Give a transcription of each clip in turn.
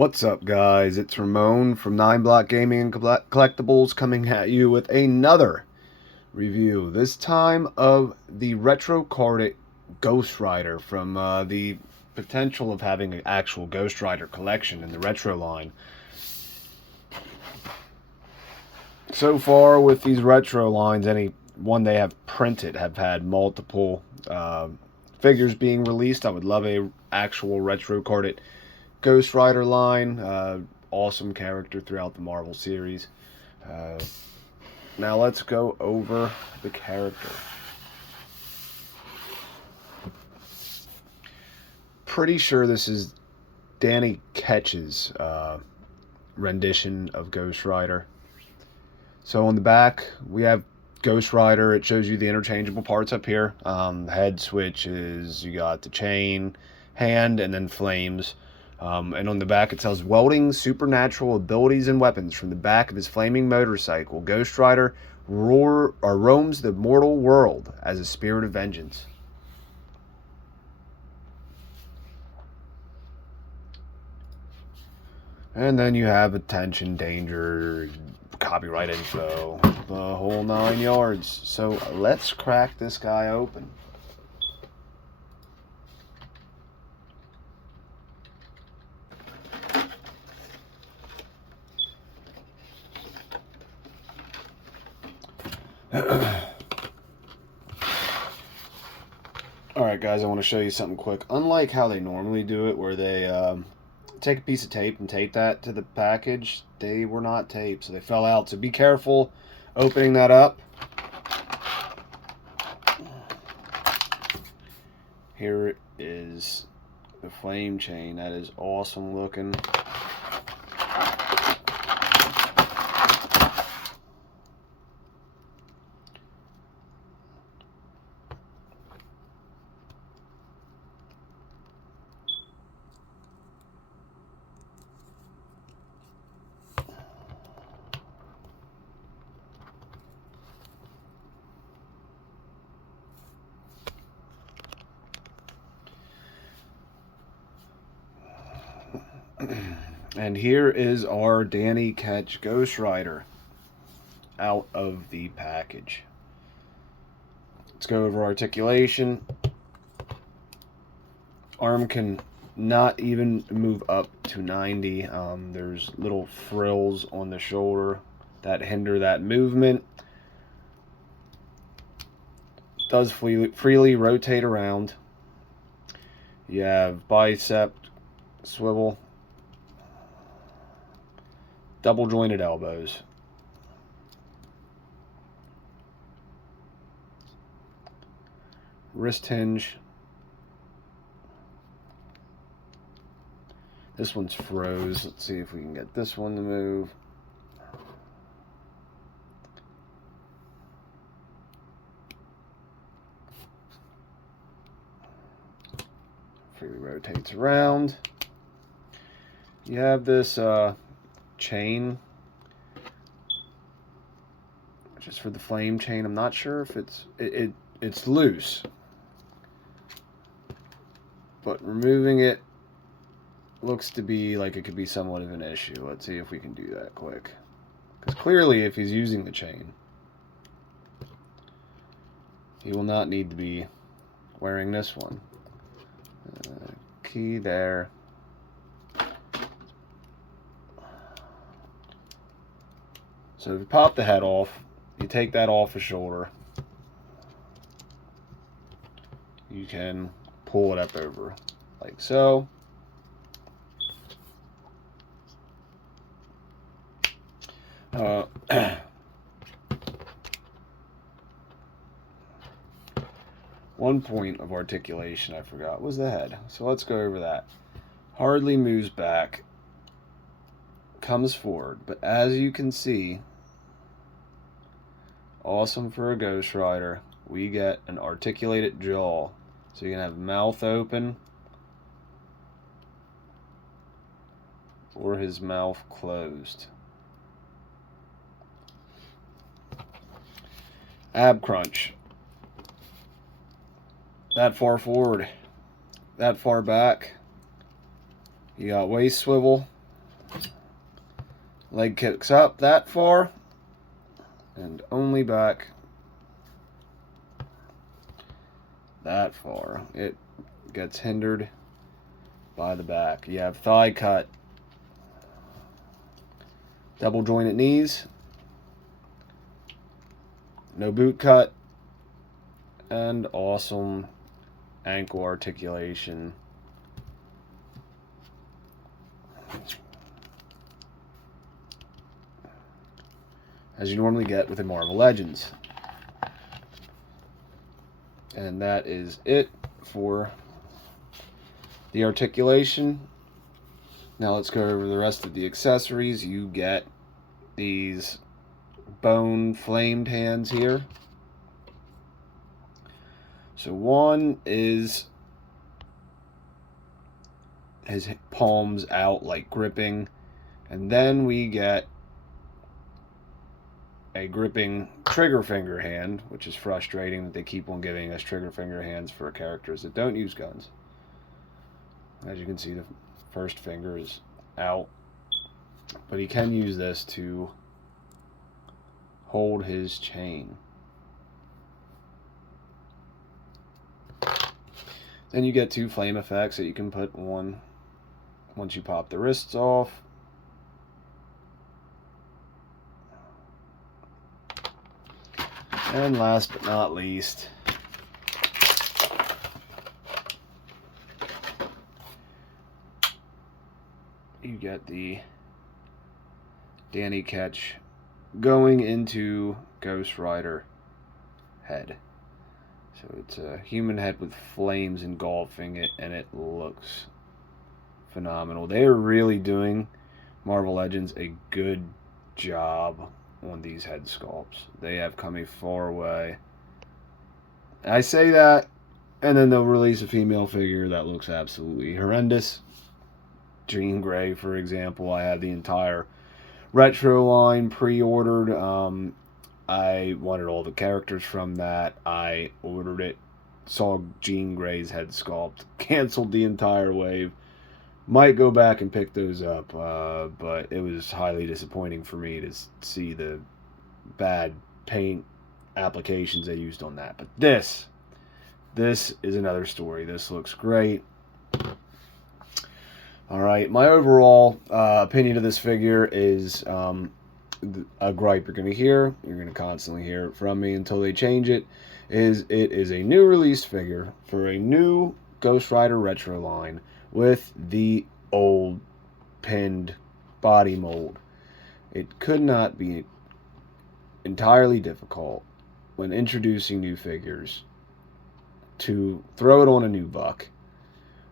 What's up, guys? It's Ramon from NyneBlockGaming&Collectibles coming at you with another review. This time of the retro carded Ghost Rider from the potential of having an actual Ghost Rider collection in the retro line. So far with these retro lines, any one they have printed have had multiple figures being released. I would love a actual retro carded Ghost Rider line, awesome character throughout the Marvel series. Now let's go over the character. Pretty sure this is Danny Ketch's rendition of Ghost Rider. So on the back we have Ghost Rider. It shows you the interchangeable parts up here. Head switches, you got the chain, hand, and then flames. And on the back it says, welding supernatural abilities and weapons from the back of his flaming motorcycle, Ghost Rider roams the mortal world as a spirit of vengeance. And then you have attention, danger, copyright info, the whole 9 yards. So let's crack this guy open. Alright guys, I want to show you something quick. Unlike how they normally do it, where they take a piece of tape and tape that to the package, they were not taped, so they fell out. So be careful opening that up. Here is the flame chain. That is awesome looking. And here is our Danny Ketch Ghost Rider out of the package. Let's go over articulation. Arm can not even move up to 90. There's little frills on the shoulder that hinder that movement. Does freely rotate around. You have bicep swivel, double jointed elbows. Wrist hinge. This one's froze. Let's see if we can get this one to move. Freely rotates around. You have this chain, which is for the flame chain. I'm not sure if it's loose, but removing it looks to be like it could be somewhat of an issue. Let's see if we can do that quick, because clearly if he's using the chain, he will not need to be wearing this one. Key there. So if you pop the head off, you take that off the shoulder, you can pull it up over like so. One point of articulation I forgot was the head. So let's go over that. Hardly moves back, comes forward, but as you can see, awesome for a Ghost Rider, we get an articulated jaw. So you can have mouth open or his mouth closed. Ab crunch. That far forward, that far back. You got waist swivel, Leg kicks up that far and only back that far. It gets hindered by the back. You have thigh cut, double jointed knees, no boot cut, and awesome ankle articulation. As you normally get with a Marvel Legends. And that is it for the articulation. Now let's go over the rest of the accessories. You get these bone flamed hands here. So one is his palms out like gripping, and then we get a gripping trigger finger hand, which is frustrating that they keep on giving us trigger finger hands for characters that don't use guns. As you can see, the first finger is out, but he can use this to hold his chain. Then you get two flame effects that you can put on once you pop the wrists off. And last but not least, you get the Danny Ketch going into Ghost Rider head. So it's a human head with flames engulfing it, and it looks phenomenal. They are really doing, Marvel Legends, a good job on these head sculpts. They have come a far way. I say that, and then they'll release a female figure that looks absolutely horrendous. Jean Grey, for example. I have the entire retro line pre-ordered. I wanted all the characters from that. I ordered it, saw Jean Grey's head sculpt, canceled the entire wave. Might go back and pick those up, but it was highly disappointing for me to see the bad paint applications they used on that. But this is another story. This looks great. Alright, my overall opinion of this figure is a gripe you're going to hear. You're going to constantly hear it from me until they change it. It is a new release figure for a new Ghost Rider retro line with the old pinned body mold. It could not be entirely difficult when introducing new figures to throw it on a new buck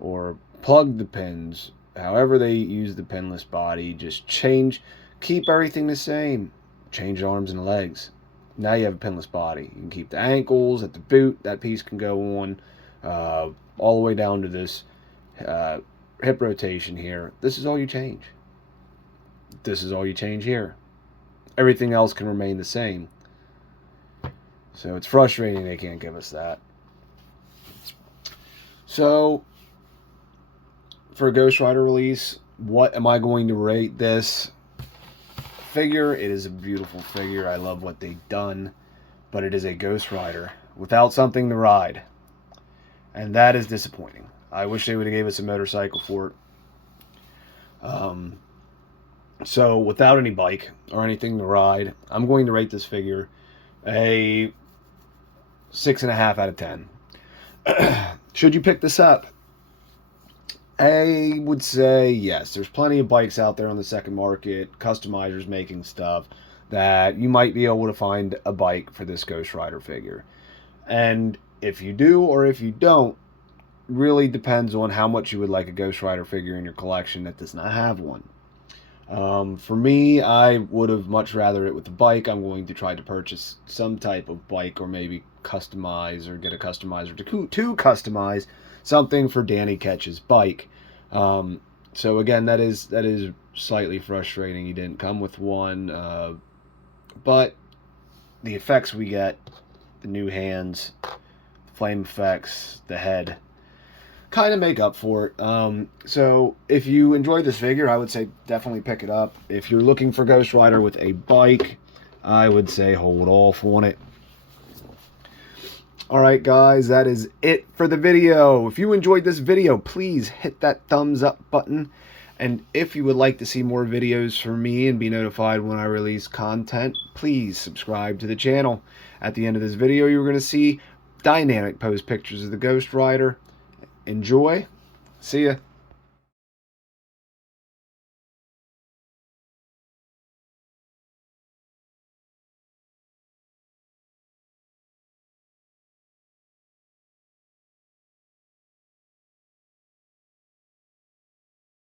or plug the pins, however they use the pinless body, just keep everything the same, change arms and legs. Now you have a pinless body. You can keep the ankles, at the boot, that piece can go on, all the way down to this hip rotation here. This is all you change. This is all you change here. Everything else can remain the same. So it's frustrating they can't give us that. So for a Ghost Rider release, what am I going to rate this figure? It is a beautiful figure. I love what they've done, but it is a Ghost Rider without something to ride, and that is disappointing. I wish they would have gave us a motorcycle for it. So without any bike or anything to ride, I'm going to rate this figure a 6.5 out of 10. Should you pick this up? I would say yes. There's plenty of bikes out there on the second market, customizers making stuff, that you might be able to find a bike for this Ghost Rider figure. And if you do or if you don't, really depends on how much you would like a Ghost Rider figure in your collection that does not have one. For me, I would have much rather it with the bike. I'm going to try to purchase some type of bike, or maybe customize or get a customizer to customize something for Danny Ketch's bike. So again, that is slightly frustrating. He didn't come with one, but the effects we get, the new hands, flame effects, the head, kind of make up for it. So if you enjoyed this figure, I would say definitely pick it up. If you're looking for Ghost Rider with a bike, I would say hold off on it. Alright guys, that is it for the video. If you enjoyed this video, please hit that thumbs up button. And if you would like to see more videos from me and be notified when I release content, please subscribe to the channel. At the end of this video, you're going to see dynamic pose pictures of the Ghost Rider. Enjoy. See ya.